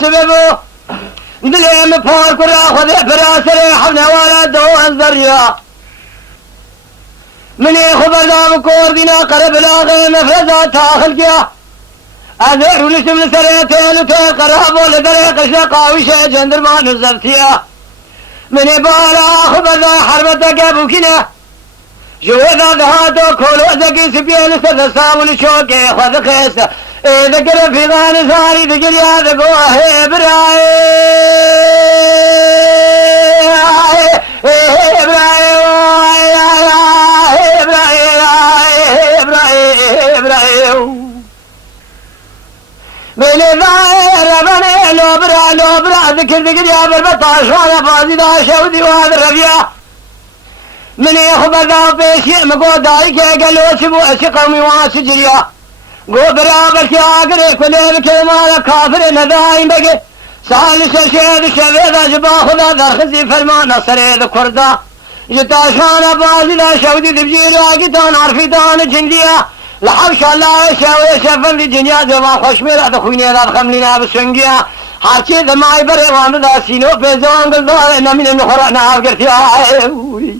سببو دلیم پار کرا خود براسر حمل والا دوان ذریا منی خبردام کوردینا قرب لاغه مفرزا تاخل کیا ازر ولشم لسره تیل تیل قرابو لدره قشنا قاوشه جندرمان الزبتیا منی بالا خبردام حرمتا کبوکینا جوهدا دهاتو کولو زکی سپیل سر سامول شوکه خود خیستا ذكر في غان ساري ذكر يا ذكوه براي لو برا ذكر يا بربطاش وانا فازي دا شودي وهذا الربيع من يخبر ذا بيشي مقود دايك قالوا شبو اشقومي واسجريا گو برابر کی آگرے کلیر کے مالا کافر ندائیں بگے سالش شید شویدہ جبا خدا درخزی فرمانا سرید کردہ جتا شانا بازدہ شودی دبجیر آگیتان عرفیتان جندیا لحبش اللہ شوی شفن دی جنیا زبا خوش میرا دخوینی راد خملینا بسنگیا ہر چیز دمائی برے واندہ سینو پہ زوانگل دو نمین نخورا ناف کرتی آئے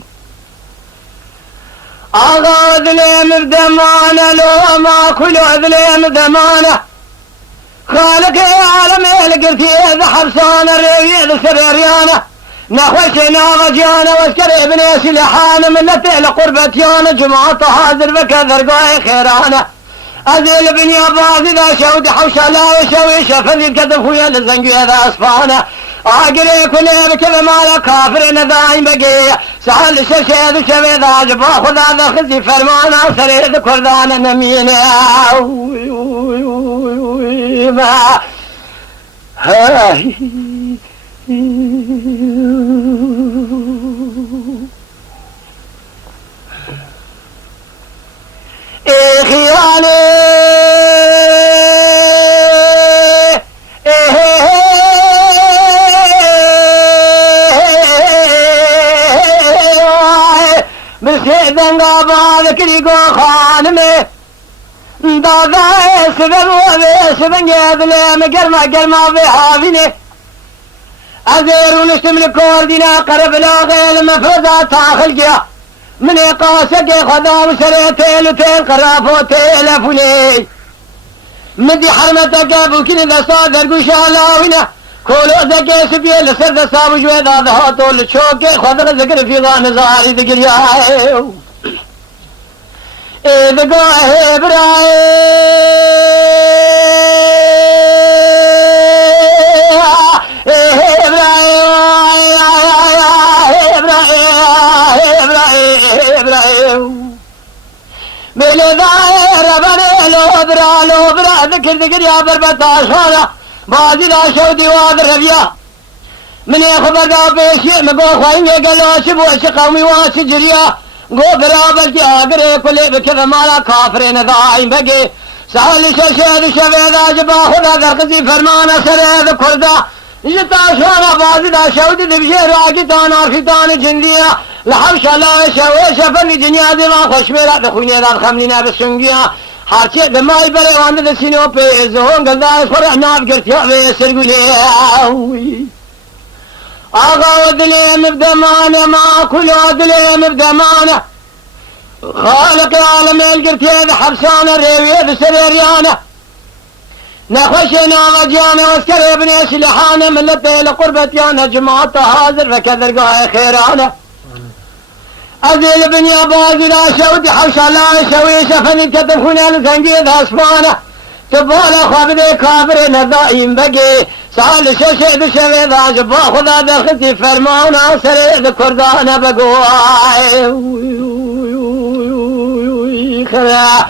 آغا ذلیم بدمانه لو ما كل ذلیم بدمانه خالق عالم القرتي ذا حرصان الريض سريريانه نخوشنا غجيانه واسكر ابن سلحانه ملته لقربتيانه جماعة حاضر بكذر قاي خيرانه أزيل بني أباز ذا شود حوشا لا يشوي شفذ الكذب ويا لزنقي ذا أصفانه آقري كل بكذا مالا كافر ندائم بقية سهل ششيد شبيد عجبا خدا ذا خزي فرمانا سريد كردان نمينة ما خياني دنگا بعد کریگو خانمه دادا سبب و سبنگ دلم گرما به حاوینه ازیر ونشتم لکوردینا قرب لاغه المفرزا تاخل گیا من قاسق خدا وسره تیل تیل قرافو تیلفونی مدی حرمتك بوكين دستا درگوش علاوينه كولو زكي سبيه لسر دستا وجوه دادا طول شوكي خضر ذكر في ظان زاري ذكر يا ذكوه براي لو برا ذكر يا بربطاش هذا بازي لا شودي وهذا الربيع من يخبر دا بيشي مقو خواهي قالوا شبو اشقومي واسجريا قو برابر كي آقري كل بكذا مالا كافرين ضاعين بقي سهل ششيد شبيد عجبا خدا درقزي فرمانا سريد كردا جتاشانا بازي دا شودي دبشير راكتان عرفتان جنديا لحبش الله شوي شفني دنيا دي ما خوش ميرا دخويني داد خملينا بسنگيا هرچه دمائی برے واند دسینو پہ زہون گلدائی خورع ناف گرتیا بے سرگولی آغا ودلیم بدمانه ما كل ودلیم بدمانه خالق العالم القرتيا ذا حبسانه ريوية ذا سريريانه نخشنا غجانه واسكر ابني سلحانه ملته لقربتيانه جماعة حاضر فكذر قاي خيرانه أزيل بني أبازي لا شودي حوشا لا شوي شفني كتفونا لسنجي ذا اسمانه تبالا خابدي كافر ندائم بقي سال ششد شوي ذا جبا خدا ذا خسي فرمانا سري ذا كردانا بقواي خلا